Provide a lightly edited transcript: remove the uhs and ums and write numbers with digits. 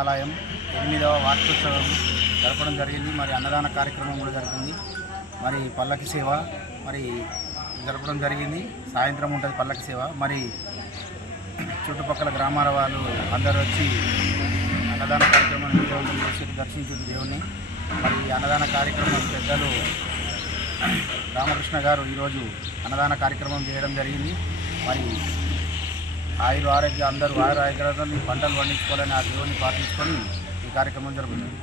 ఆలయం 8వ వార్షికోత్సవం జరపడం జరిగింది. మరి అన్నదాన కార్యక్రమం కూడా జరుగుతుంది. మరి పల్లకి సేవ మరి జరపడం జరిగింది. సాయంత్రం ఉంటుంది పల్లకి సేవ. మరి చుట్టుపక్కల గ్రామాల వాళ్ళు అందరూ వచ్చి అన్నదాన కార్యక్రమం విజయవంతం చేసి దర్శించారు దేవుణ్ణి. మరి అన్నదాన కార్యక్రమం పెద్దలు రామకృష్ణ గారు ఈరోజు అన్నదాన కార్యక్రమం చేయడం జరిగింది. మరి ఆరోగ్య అందరూ ఆరోగ్యాలతో పంటలు పండించుకోవాలని ఆ దేవుని ప్రార్థించుకొని ఈ కార్యక్రమం జరుగుతుంది.